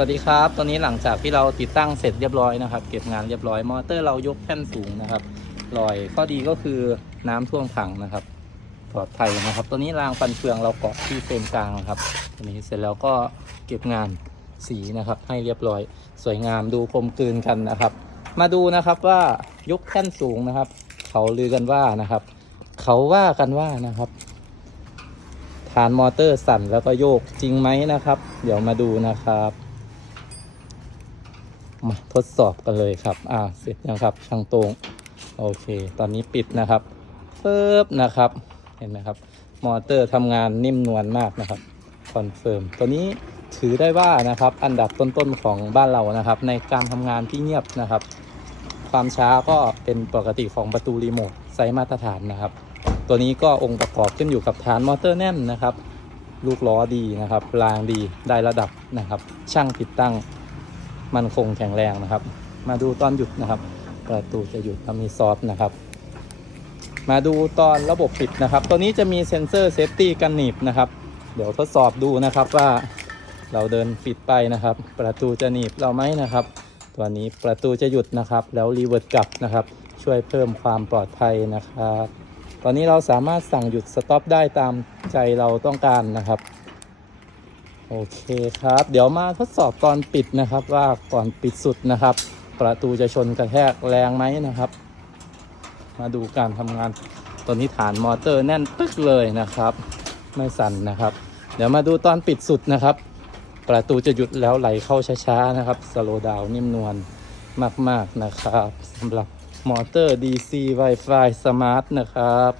สวัสดีครับ ตอนนี้หลังจากที่เราติดตั้งเสร็จเรียบร้อยนะครับ เก็บงานเรียบร้อย มอเตอร์เรายกแท่นสูงนะครับลอย ข้อดีก็คือน้ำท่วมถังนะครับ ปลอดภัยนะครับ ตัวนี้รางฟันเฟืองเราเกาะที่เฟรมกลางนะครับตัวนี้เสร็จแล้วก็เก็บงานสีนะครับ ให้เรียบร้อย สวยงามดูกลมกลืนกันนะครับ มาดูนะครับว่ายกแท่นสูงนะครับ เขาลือกันว่านะครับ เขาว่ากันว่านะครับฐานมอเตอร์สั่นแล้วก็โยกจริงไหมนะครับ เดี๋ยวมาดูนะครับ มาทดสอบกันเลยครับ อ่า เสร็จยังครับ ช่างตรง โอเค ตอนนี้ปิดนะครับเฟิบนะครับ เห็นไหมครับ มอเตอร์ทำงานนิ่มนวลมากนะครับ คอนเฟิร์ม ตัวนี้ถือได้ว่านะครับ อันดับต้นๆของบ้านเรานะครับ ในการทำงานที่เงียบนะครับ ความช้าก็เป็นปกติของประตูรีโมทไซส์มาตรฐานนะครับ ตัวนี้ก็องค์ประกอบขึ้นอยู่กับฐานมอเตอร์แน่นนะครับ ลูกล้อดีนะครับ รางดี ได้ระดับนะครับ ช่างติดตั้ง มันคงแข็งแรงนะครับ มาดูตอนหยุดนะครับ ประตูจะหยุดมีซอฟต์นะครับ มาดูตอนระบบปิดนะครับ ตัวนี้จะมีเซ็นเซอร์เซฟตี้กันหนีบนะครับ เดี๋ยวทดสอบดูนะครับว่าเราเดินปิดไปนะครับ ประตูจะหนีบเราไหมนะครับ ตัวนี้ประตูจะหยุดนะครับ แล้วรีเวิร์สกลับนะครับ ช่วยเพิ่มความปลอดภัยนะครับ ตอนนี้เราสามารถสั่งหยุดสต็อปได้ตามใจเราต้องการนะครับ โอเคครับ เดี๋ยวมาทดสอบตอนปิดนะครับ ว่าก่อนปิดสุดนะครับ ประตูจะชนกระแทกแรงไหมนะครับ มาดูการทำงานตัวนี้ฐานมอเตอร์แน่นปึ๊กเลยนะครับ ไม่สั่นนะครับ เดี๋ยวมาดูตอนปิดสุดนะครับ ประตูจะหยุดแล้วไหลเข้าช้าๆนะครับสโลดาวนิ่มนวลมากๆนะครับสำหรับมอเตอร์ DC Wi-Fi Smart นะครับ